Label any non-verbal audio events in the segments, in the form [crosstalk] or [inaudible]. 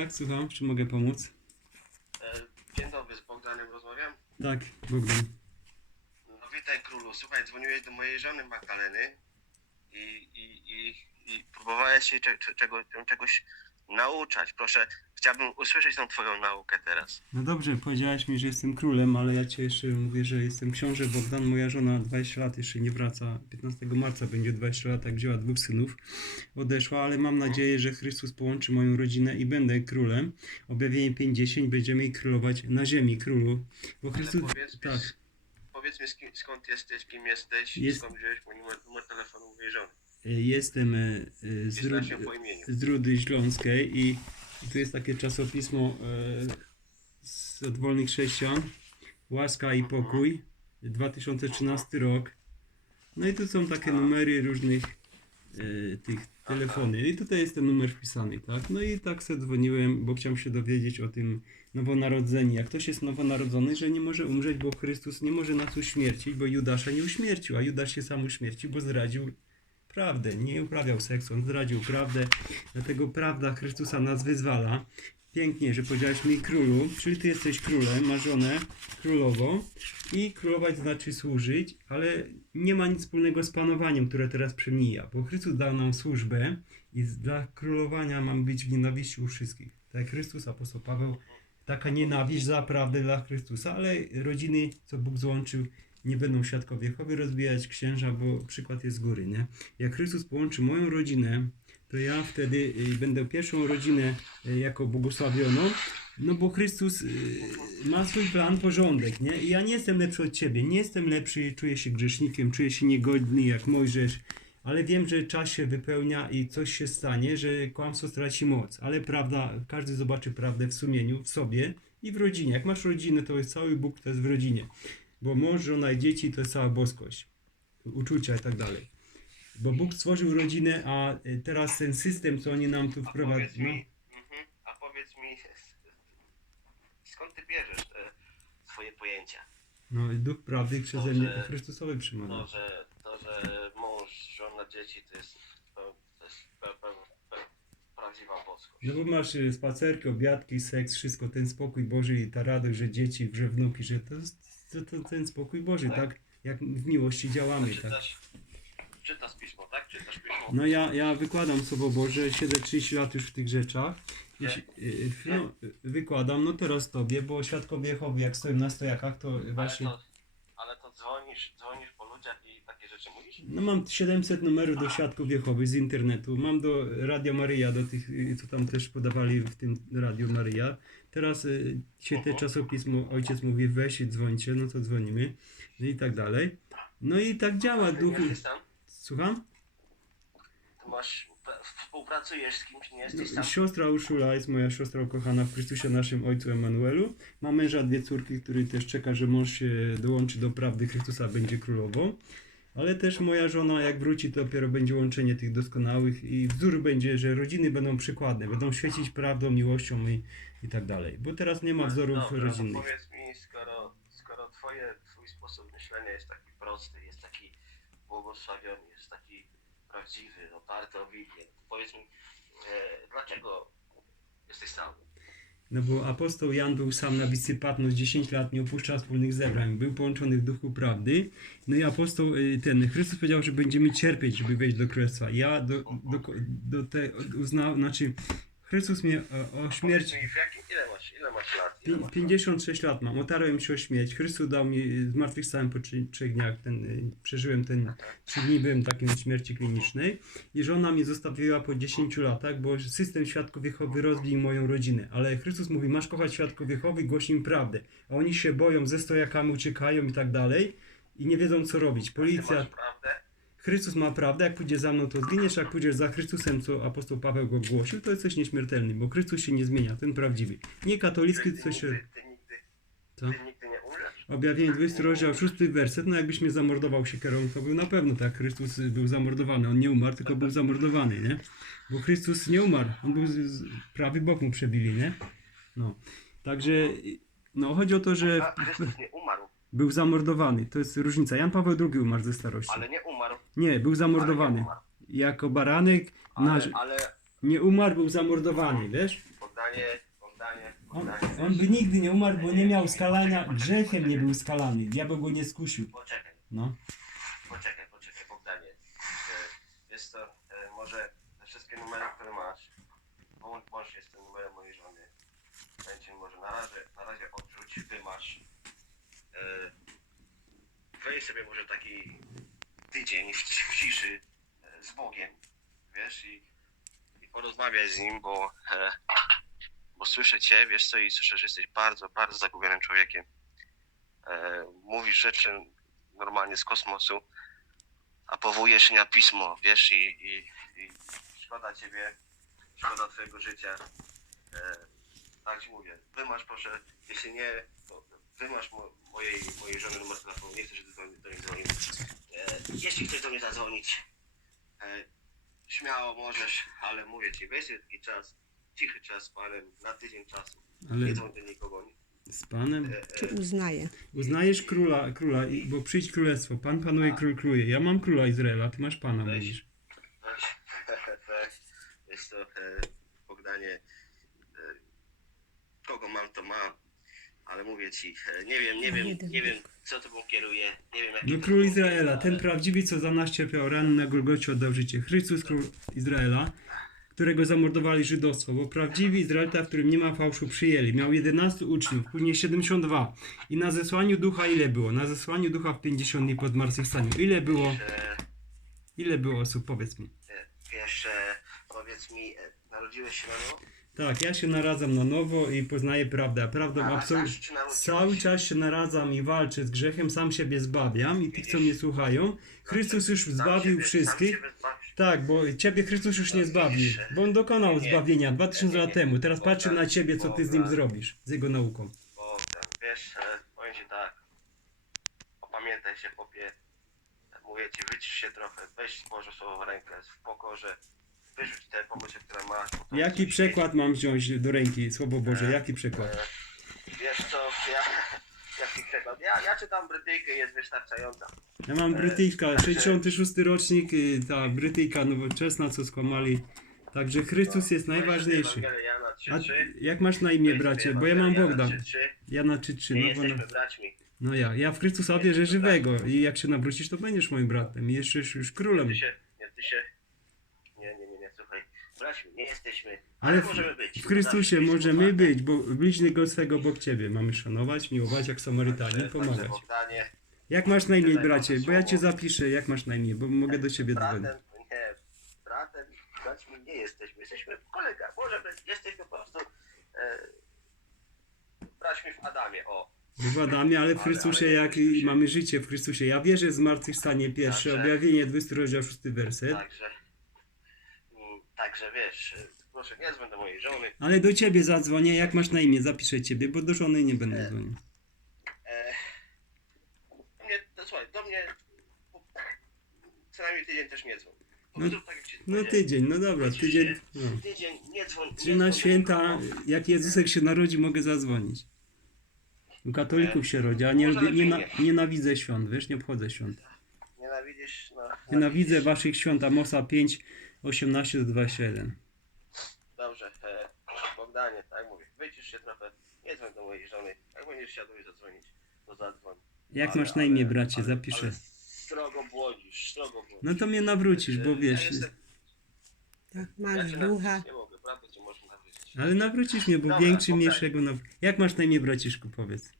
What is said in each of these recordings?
Tak, słucham, czy mogę pomóc? E, Dzień dobry, z Bogdanem rozmawiam. Tak, Bogdan. No witaj królu, słuchaj, dzwoniłeś do mojej żony Magdaleny i, i, i, i próbowałeś cze, cze, czego, czegoś nauczać. Proszę, chciałbym usłyszeć tą twoją naukę teraz. No dobrze, powiedziałeś mi, że jestem królem, ale ja ci jeszcze mówię, że jestem książę Bogdan. Moja żona 20 lat jeszcze nie wraca. 15 marca będzie 20 lat, jak wzięła dwóch synów. Odeszła, ale mam nadzieję, że Chrystus połączy moją rodzinę i będę królem. Objawienie 5.10 będziemy królować na ziemi, królu. Bo Chrystus... powiedz mi, Tak. Powiedz mi sk- skąd jesteś, kim jesteś Jest- i skąd wziąłeś mój numer, numer telefonu mojej żony. Jestem e, e, z, Jest Rud... się po imieniu. z Rudy Śląskiej i tu jest takie czasopismo e, z od wolnych chrześcijan Łaska i Pokój 2013 rok. No i tu są takie numery różnych tych telefony i tutaj jest ten numer wpisany tak? No i tak sobie dzwoniłem bo chciałem się dowiedzieć o tym nowonarodzeni jak ktoś jest nowonarodzony że nie może umrzeć bo Chrystus nie może nas uśmiercić bo Judasza nie uśmiercił a Judasz się sam uśmiercił bo zdradził prawdę, nie uprawiał seksu, on zdradził prawdę, dlatego prawda Chrystusa nas wyzwala. Pięknie, że powiedziałeś mi królu, czyli ty jesteś królem, masz żonę królową i królować znaczy służyć, ale nie ma nic wspólnego z panowaniem, które teraz przemija, bo Chrystus dał nam służbę i dla królowania mam być w nienawiści u wszystkich. Tak Chrystus, apostoł Paweł, taka nienawiść za prawdę dla Chrystusa, ale rodziny, co Bóg złączył, nie będą świadkowie Jehowy rozbijać księża, bo przykład jest z góry, nie? Jak Chrystus połączy moją rodzinę, to ja wtedy y, będę pierwszą rodzinę y, jako błogosławioną, no bo Chrystus y, ma swój plan, porządek, nie? I ja nie jestem lepszy od Ciebie, nie jestem lepszy, czuję się grzesznikiem, czuję się niegodny jak Mojżesz, ale wiem, że czas się wypełnia i coś się stanie, że kłamstwo straci moc, ale prawda, każdy zobaczy prawdę w sumieniu, w sobie i w rodzinie. Jak masz rodzinę, to jest cały Bóg, to jest w rodzinie. Bo mąż, żona i dzieci to jest cała boskość, uczucia i tak dalej. Bo Bóg stworzył rodzinę, a y, teraz ten system, co oni nam tu powiedz mi, mhm, a powiedz mi, skąd ty bierzesz te swoje pojęcia? No, i duch prawdy przeze To, mnie Chrystusowy przemawia. To, że, to, że mąż, żona, dzieci to jest, to, jest prawdziwa boskość. No bo masz y, spacerki, obiadki, seks, wszystko, ten spokój Boży i ta radość, że dzieci, że wnuki, że to jest to, to, ten spokój Boży, Tak. tak? Jak w miłości działamy, tak? czytasz, czytasz pismo, tak? Czytasz pismo. No ja, ja wykładam Słowo Boże, siedzę 30 lat już w tych rzeczach. Jeśli, y, no, y, wykładam, no teraz tobie, bo świadkowie Jehowy, jak stoją na stojakach, to ale, właśnie... to, ale to dzwonisz, dzwonisz po ludziach i takie rzeczy mówisz? No mam 700 numerów do Świadków Jehowy z internetu, mam do Radia Maryja, do tych, y, co tam też podawali w tym Radiu Maryja. Teraz y, się te Mhm. czasopismo, ojciec mówi weź i dzwońcie, no to dzwonimy no i tak dalej. No i tak działa duch. Słucham? Ty masz, współpracujesz z kimś, nie No, jesteś tam? siostra Urszula jest moja siostra ukochana w Chrystusie naszym Ojcu Emanuelu. Ma męża, dwie córki, który też czeka, że mąż się dołączy do prawdy Chrystusa, będzie królową. Ale też moja żona, jak wróci, to dopiero będzie łączenie tych doskonałych i wzór będzie, że rodziny będą przykładne, będą świecić prawdą, miłością i, i tak dalej. Bo teraz nie ma wzorów Dobra, rodzinnych. powiedz mi, skoro, skoro twoje, twój sposób myślenia jest taki prosty, jest taki błogosławiony, jest taki prawdziwy, oparty o Biblię, powiedz mi, e, dlaczego jesteś sam? No bo apostoł Jan był sam na Wiscy Patmos 10 lat, nie opuszczał wspólnych zebrań, był połączony w duchu prawdy. No i apostoł y, ten, Chrystus powiedział, że będziemy cierpieć, żeby wejść do królestwa. Ja do, do, do te uznał, znaczy Chrystus mnie o, o śmierć, ile ile masz lat? Ile pi- masz 56 lat mam, otarłem się o śmierć. Chrystus dał mi, zmartwychwstałem po trzy, trzech dniach, ten, y, przeżyłem ten, trzy dni byłem takim w śmierci klinicznej i żona mnie zostawiła po 10 latach, bo system Świadków Jehowy rozbił moją rodzinę. Ale Chrystus mówi, masz kochać Świadków Jehowy, głoś im prawdę. A oni się boją, ze stojakami uciekają i tak dalej i nie wiedzą co robić. Ty Policja, masz prawdę? Chrystus ma prawdę, jak pójdzie za mną to zginiesz, jak pójdziesz za Chrystusem, co apostoł Paweł go głosił, to jesteś nieśmiertelny, bo Chrystus się nie zmienia, ten prawdziwy. Nie katolicki, co się... Co? Objawienie 20 rozdział 6 werset, no jakbyś mnie zamordował siekierą, to był na pewno tak, Chrystus był zamordowany, on nie umarł, tylko był zamordowany, nie? Bo Chrystus nie umarł, on był, z, prawy bok mu przebili, nie? No, także, no chodzi o to, że Chrystus nie umarł, był zamordowany, to jest różnica. Jan Paweł II umarł ze starości. ale nie umarł. Nie, był zamordowany. umarł. Jako baranek, Ale, nasz, ale nie umarł, był zamordowany, wiesz? Bogdanie, Bogdanie, On, Bogdanie. on by nigdy nie umarł, bo nie miał skalania, grzechem nie był skalany. Diabeł go nie skusił. Poczekaj, No. poczekaj, poczekaj, Bogdanie. E, Jest to, e, może te wszystkie numery, które masz, połącz łącznie z tym numerem mojej żony. Będzie może na razie, na razie odrzuć, wymasz. E, Weź sobie może taki tydzień w, ciszy e, z Bogiem, wiesz, i, i porozmawiaj z Nim, bo, e, bo słyszę Cię, wiesz co, i słyszę, że jesteś bardzo, bardzo zagubionym człowiekiem. Mówisz rzeczy normalnie z kosmosu, a powołujesz się na pismo, wiesz, i, i, i szkoda ciebie, szkoda twojego życia. Tak ci mówię, wymasz proszę, jeśli nie, to wymasz mojej, mojej żony numer telefonu, nie chcę, żeby do, do niej dzwonił. E, jeśli chcesz do mnie zadzwonić, e, śmiało możesz, ale mówię ci, weź sobie taki czas, cichy czas z panem, na tydzień czasu, Ale nie dzwoń do nikogo. z Panem? E, Czy e, uznaje? Uznajesz króla, króla, i- bo przyjdź królestwo. Pan panuje, król króluje. Ja mam króla Izraela, ty masz Pana, Weź. mówisz. Weź, weź, [laughs] jest to e, Bogdanie, e, kogo mam, to mam, ale mówię ci, e, nie wiem, nie wiem, nie wiem, co tobą kieruje, nie wiem, jaki No król Izraela, ale- ten prawdziwy, co za nas cierpiał rany na Golgocie, oddał życie. Chrystus, król Izraela, którego zamordowali żydostwo, bo prawdziwy Izraelita, w którym nie ma fałszu, przyjęli. Miał 11 uczniów, później 72. I na zesłaniu ducha ile było? Na zesłaniu ducha w 50 dni po zmartwychwstaniu. Ile było? Ile było osób? Powiedz mi. wiesz, e, powiedz mi, e, narodziłeś się na nowo? Tak, ja się naradzam na nowo i poznaję prawdę, a prawdą absolutnie... Cały czas się naradzam i walczę z grzechem, sam siebie zbawiam i tych, co mnie słuchają. Chrystus już zbawił wszystkich. Tak, bo ciebie Chrystus już nie zbawił, bo on dokonał zbawienia 2000 Nie, lat temu. Teraz patrzy na ciebie, co ty z nim zrobisz, z jego nauką. Wiesz, e, powiem ci tak, opamiętaj się, popie, mówię ci, wycisz się trochę, weź Boże Słowo w rękę, w pokorze, wyrzuć te które masz. bo to Jaki jest przekład mam wziąć do ręki, Słowo Boże, E, jaki przekład? E, Wiesz co, ja, [laughs] jaki przykład? Ja, ja czytam Brytyjkę i jest wystarczająca. Ja mam Brytyjka, 66 rocznik, y, ta Brytyjka nowoczesna, co skłamali. Także Chrystus jest najważniejszy. Ewangelię Jana A 3:3. jak masz na imię, bracie? Bo ja mam Bogdan. Jana 3:3. Jana czy trzy, Nie no bo no, braćmi. no ja. Ja w Chrystusa wierzę żywego i jak się nawrócisz, to będziesz moim bratem i jeszcze już, już królem. Ty się, nie, ty się, nie, nie, nie, nie, braćmi, nie jesteśmy, Ale w, możemy być. w Chrystusie możemy być, bo bliźniego swego obok ciebie mamy szanować, miłować jak Samarytanie, pomagać. Bogdanie, Jak masz na imię, bracie? Bo ja cię zapiszę, jak masz na imię, bo mogę do ciebie dzwonić. nie, bratem, braćmi nie jesteśmy, jesteśmy kolega, możemy, jesteśmy po prostu e, braćmi w Adamie, o. W Adamie, ale w Chrystusie, jak Chrystusie. mamy życie w Chrystusie. Ja wierzę w zmartwychwstanie pierwsze, objawienie 20 rozdział 6 werset. Także, także wiesz, e, proszę nie dzwoń do mojej żony, Ale do ciebie zadzwonię, jak masz na imię, zapiszę ciebie, bo do żony nie będę dzwonił. E, do mnie, to, słuchaj, do mnie co najmniej tydzień też nie dzwoń. No- tak, jak ci No powiedziałem. tydzień, no dobra, tydzień. No. Tydzień, nie dzwoń. Czy nie na dzwoń do święta, nikogo. jak Jezusek się narodzi, mogę zadzwonić. U katolików się rodzi, a nie, Może nie, na, nienawidzę świąt, wiesz, nie obchodzę świąt. Nienawidzisz, no. Nienawidzę waszych świąt, Amosa 5, 18 do 21. Dobrze, e, Bogdanie, tak mówię, wycisz się trochę, nie dzwoń do mojej żony. Jak będziesz siadł i zadzwonić, to zadzwoń. Jak Ale- masz na imię, ale- bracie, ale- zapiszę. Ale strogo błodzisz, strogo błodzisz. No to mnie nawrócisz, bo Ja wiesz, jestem- Tak, ja masz cię ducha. nawrócić Nie mogę, prawda cię można nawrócić. ale nawrócisz mnie, bo Dobra, większy, okej. mniejszego naw... Jak masz na imię, braciszku, powiedz.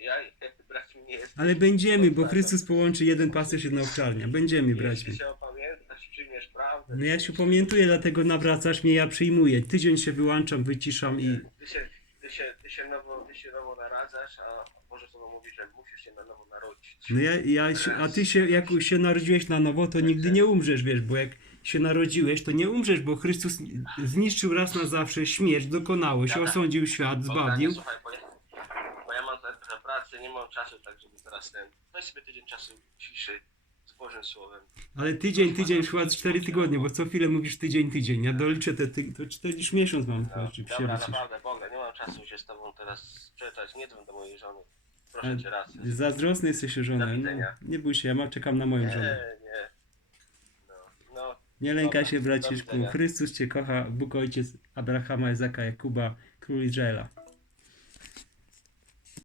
Ja, [laughs] brać mi nie jest. Ale będziemy, bo Chrystus połączy jeden pasterz, jedna owczarnia. Będziemy, braćmi. Jeśli się. No ja się pamiętuję, dlatego nawracasz mnie, ja przyjmuję. Tydzień się wyłączam, wyciszam i... Ty się, ty się, ty się nowo, ty się nowo naradzasz, a Boże Słowo mówi, że musisz się na nowo narodzić. No ja, ja się, a ty się, jak się narodziłeś na nowo, to nigdy nie umrzesz, wiesz, bo jak się narodziłeś, to nie umrzesz, bo Chrystus zniszczył raz na zawsze śmierć, dokonało się, Dobra. osądził świat, zbawił. Słuchaj, bo ja, bo ja mam teraz trochę pracy, nie mam czasu, tak żeby teraz ten. Weź sobie tydzień czasu ciszy Bożym Słowem. Ale tydzień, tydzień, chyba cztery tygodnie, bo co chwilę mówisz tydzień, tydzień. Ja doliczę te, ty, to 40 miesiąc mam, No, czy się dobra, naprawdę, Bogdan, nie mam czasu się z tobą teraz sprzeczać, nie dzwoń do mojej żony. Proszę cię raz. Zazdrosny jesteś. Do No, nie bój się, ja ma, czekam na moją żonę. Nie, nie. No, no. Nie lękaj się braciszku. Chrystus Cię kocha, Bóg Ojciec Abrahama, Izaka, Jakuba, Król Izraela.